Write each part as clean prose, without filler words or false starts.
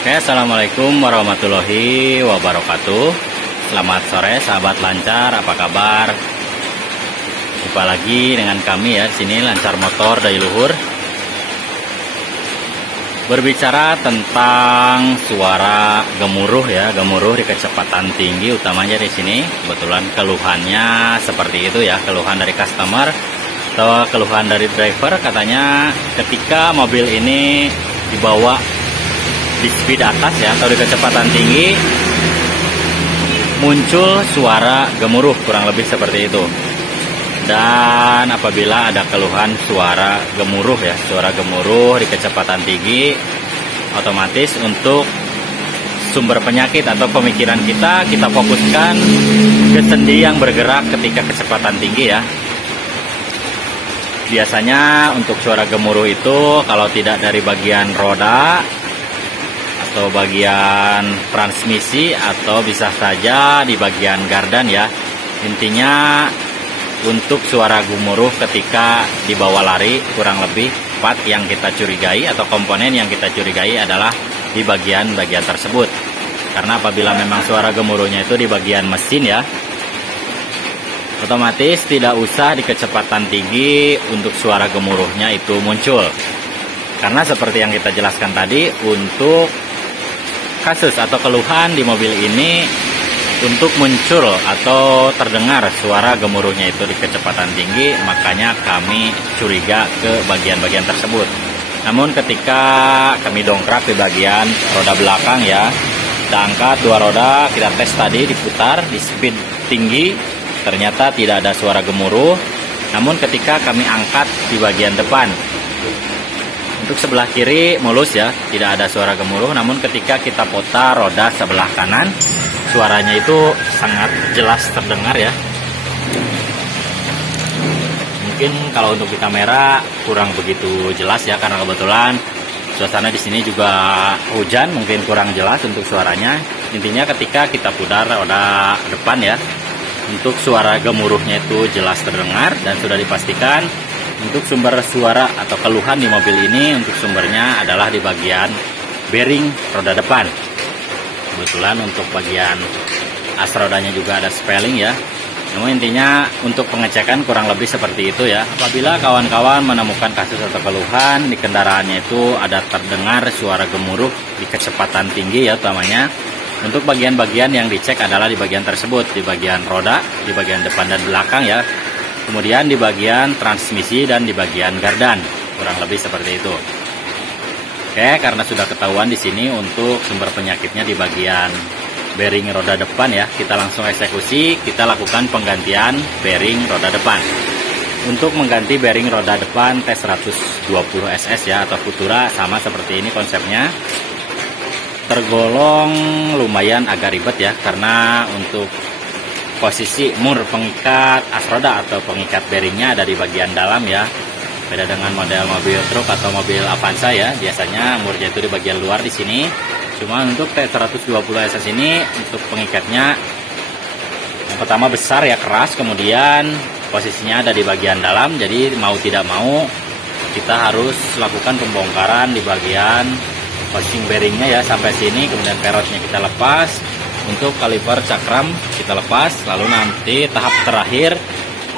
Oke, assalamualaikum warahmatullahi wabarakatuh. Selamat sore, sahabat lancar. Apa kabar? Jumpa lagi dengan kami ya di sini Lancar Motor dari Luhur. Berbicara tentang suara gemuruh ya, gemuruh di kecepatan tinggi, utamanya di sini. Kebetulan keluhannya seperti itu ya, keluhan dari customer atau keluhan dari driver, katanya ketika mobil ini dibawa di speed atas ya atau di kecepatan tinggi muncul suara gemuruh, kurang lebih seperti itu. Dan apabila ada keluhan suara gemuruh ya, suara gemuruh di kecepatan tinggi, otomatis untuk sumber penyakit atau pemikiran kita fokuskan ke sendi yang bergerak ketika kecepatan tinggi ya. Biasanya untuk suara gemuruh itu kalau tidak dari bagian roda atau bagian transmisi, atau bisa saja di bagian gardan ya. Intinya untuk suara gemuruh ketika dibawa lari, kurang lebih part yang kita curigai atau komponen yang kita curigai adalah di bagian-bagian tersebut. Karena apabila memang suara gemuruhnya itu di bagian mesin ya, otomatis tidak usah di kecepatan tinggi untuk suara gemuruhnya itu muncul. Karena seperti yang kita jelaskan tadi, untuk kasus atau keluhan di mobil ini, untuk muncul atau terdengar suara gemuruhnya itu di kecepatan tinggi, makanya kami curiga ke bagian-bagian tersebut. Namun ketika kami dongkrak di bagian roda belakang ya, kita angkat dua roda, kita tes tadi, diputar di speed tinggi, ternyata tidak ada suara gemuruh. Namun ketika kami angkat di bagian depan, untuk sebelah kiri mulus ya, tidak ada suara gemuruh. Namun ketika kita putar roda sebelah kanan, suaranya itu sangat jelas terdengar ya. Mungkin kalau untuk di kamera kurang begitu jelas ya, karena kebetulan suasana di sini juga hujan, mungkin kurang jelas untuk suaranya. Intinya ketika kita putar roda depan ya, untuk suara gemuruhnya itu jelas terdengar, dan sudah dipastikan untuk sumber suara atau keluhan di mobil ini, untuk sumbernya adalah di bagian bearing roda depan. Kebetulan untuk bagian as rodanya juga ada spelling ya. Namun intinya untuk pengecekan kurang lebih seperti itu ya. Apabila kawan-kawan menemukan kasus atau keluhan di kendaraannya itu ada terdengar suara gemuruh di kecepatan tinggi ya, utamanya untuk bagian-bagian yang dicek adalah di bagian tersebut, di bagian roda, di bagian depan dan belakang ya. Kemudian di bagian transmisi dan di bagian gardan, kurang lebih seperti itu. Oke, karena sudah ketahuan di sini untuk sumber penyakitnya di bagian bearing roda depan ya, kita langsung eksekusi, kita lakukan penggantian bearing roda depan. Untuk mengganti bearing roda depan T120 SS ya atau Futura, sama seperti ini konsepnya. Tergolong lumayan agak ribet ya, karena untuk posisi mur pengikat as roda atau pengikat bearingnya ada di bagian dalam ya. Beda dengan model mobil truk atau mobil Avanza ya, biasanya murnya itu di bagian luar di sini. Cuma untuk T120 SS ini untuk pengikatnya yang pertama besar ya, keras, kemudian posisinya ada di bagian dalam. Jadi mau tidak mau kita harus lakukan pembongkaran di bagian posisi bearingnya ya sampai sini. Kemudian perotnya kita lepas, untuk kaliper cakram kita lepas, lalu nanti tahap terakhir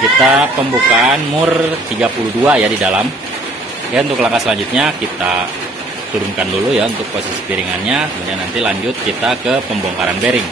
kita pembukaan mur 32 ya di dalam. Ya, untuk langkah selanjutnya kita turunkan dulu ya untuk posisi piringannya, kemudian nanti lanjut kita ke pembongkaran bearing.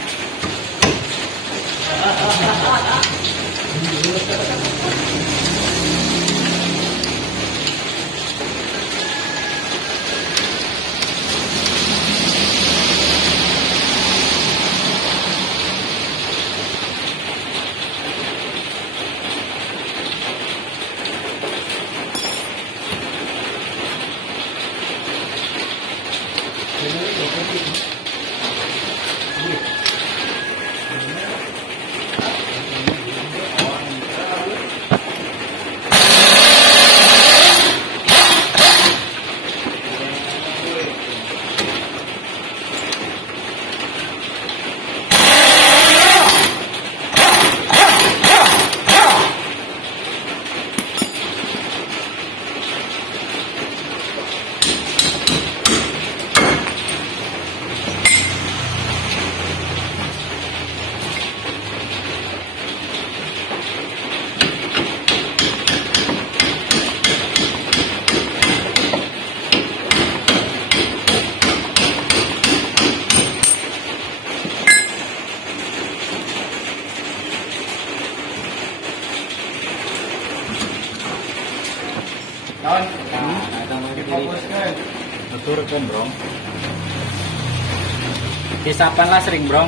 Kisapan lah sering bro.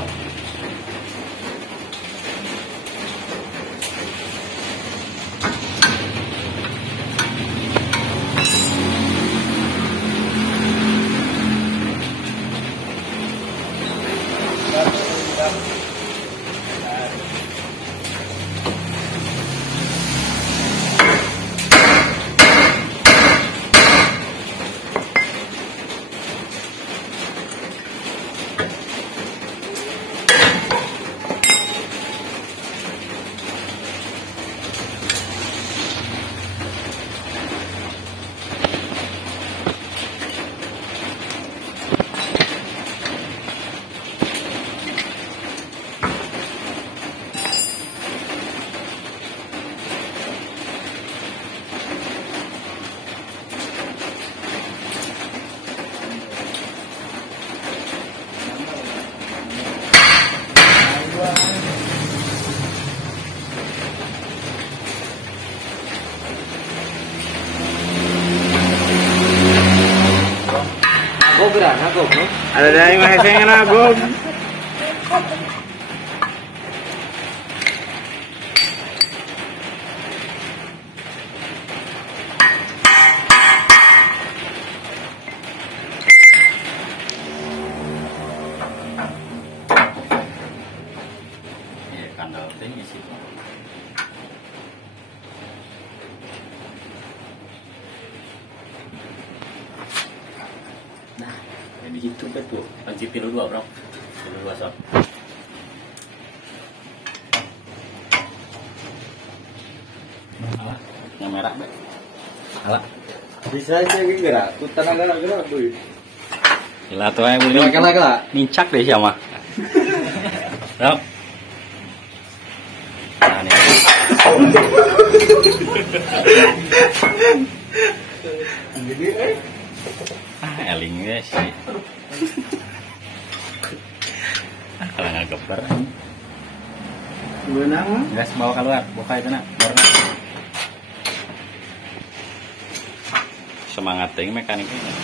Ada yang mahasiswa nagog. Ya, kandal tinggi sih. Nah, kayak begitu betul. Panci kilo 2 bro. Kilo 2 sob. Alah, yang merah be. Alah. Bisa aja gerak, hutan agak gerak tuh. Gila tuh yang boleh. Agak. Nincak deh siapa. Bro. Nah, nih. Eling guys sih. Kalau nggak geber, Benang. gas bawa keluar, buka itu nak. Semangat ting mekaniknya.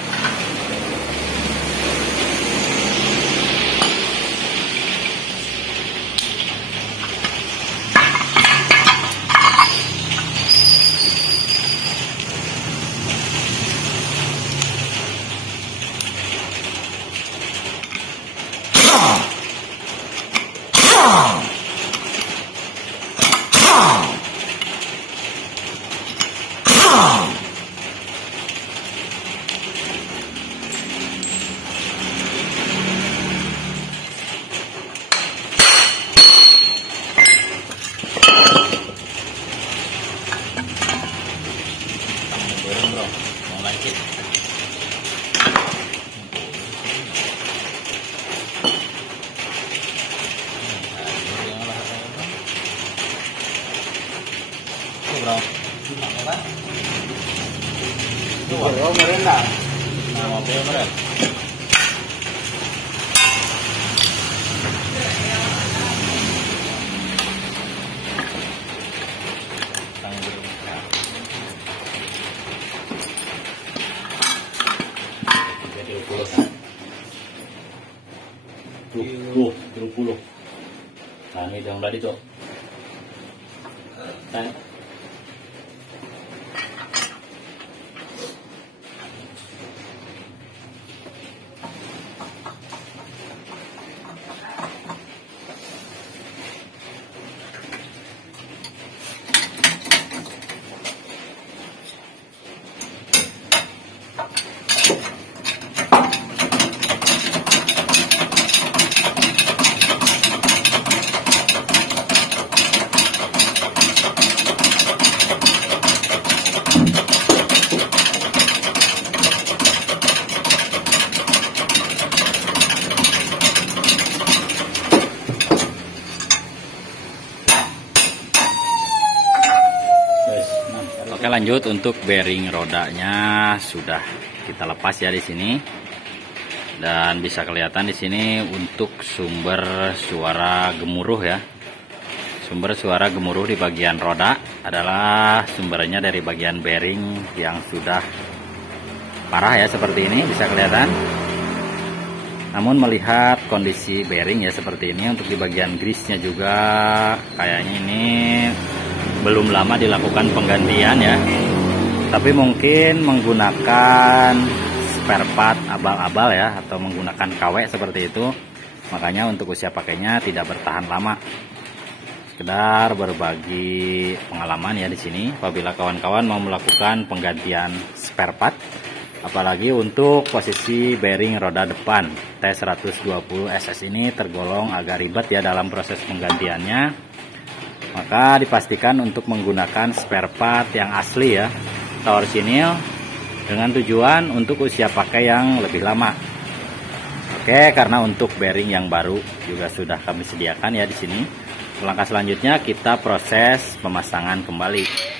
Oh, merendah. Nah, mobil meren. Tuh, 30. Nah, ini yang tadi tuh. Nah. Oke, lanjut untuk bearing rodanya sudah kita lepas ya di sini. Dan bisa kelihatan di sini untuk sumber suara gemuruh ya. Sumber suara gemuruh di bagian roda adalah sumbernya dari bagian bearing yang sudah parah ya, seperti ini bisa kelihatan. Namun melihat kondisi bearing ya seperti ini, untuk di bagian grease-nya juga kayaknya ini belum lama dilakukan penggantian ya. Tapi mungkin menggunakan spare part abal-abal ya, atau menggunakan KW seperti itu, makanya untuk usia pakainya tidak bertahan lama. Sekedar berbagi pengalaman ya di sini apabila kawan-kawan mau melakukan penggantian spare part, apalagi untuk posisi bearing roda depan T120 SS ini tergolong agak ribet ya dalam proses penggantiannya. Maka dipastikan untuk menggunakan spare part yang asli ya, torsinil, dengan tujuan untuk usia pakai yang lebih lama. Oke, karena untuk bearing yang baru juga sudah kami sediakan ya di sini. Langkah selanjutnya kita proses pemasangan kembali.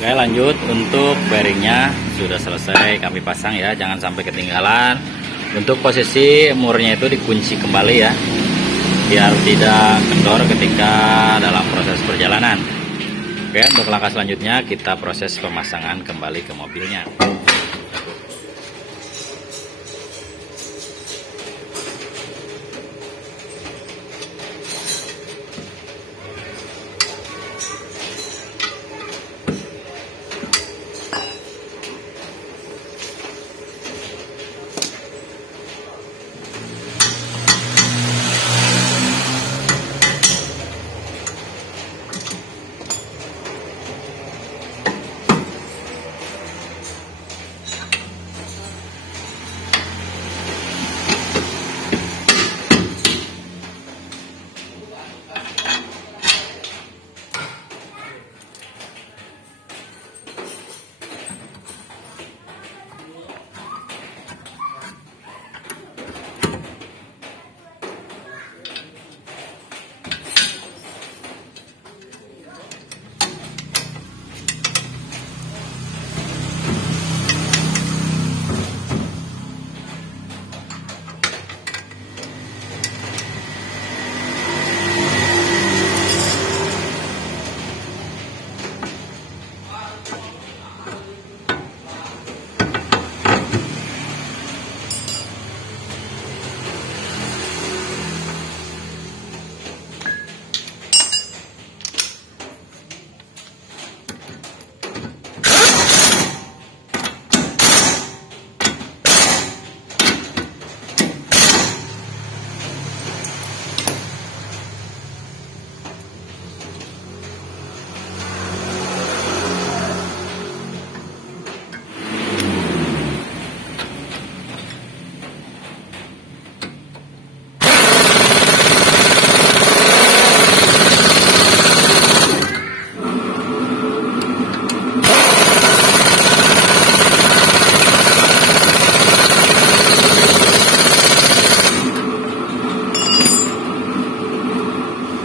Oke, lanjut untuk bearingnya sudah selesai kami pasang ya, jangan sampai ketinggalan. Untuk posisi murnya itu dikunci kembali ya, biar tidak kendor ketika dalam proses perjalanan. Oke, untuk langkah selanjutnya kita proses pemasangan kembali ke mobilnya.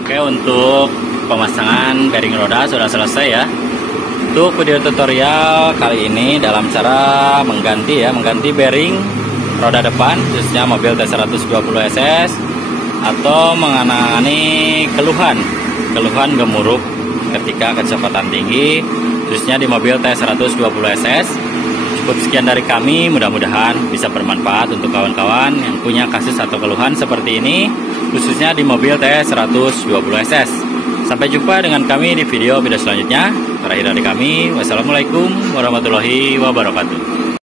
Oke, untuk pemasangan bearing roda sudah selesai ya. Untuk video tutorial kali ini dalam cara mengganti bearing roda depan khususnya mobil T120 SS, atau menangani keluhan gemuruh ketika kecepatan tinggi khususnya di mobil T120 SS. Cukup sekian dari kami, mudah-mudahan bisa bermanfaat untuk kawan-kawan yang punya kasus atau keluhan seperti ini khususnya di mobil T120 SS. Sampai jumpa dengan kami di video selanjutnya. Terakhir dari kami, wassalamualaikum warahmatullahi wabarakatuh.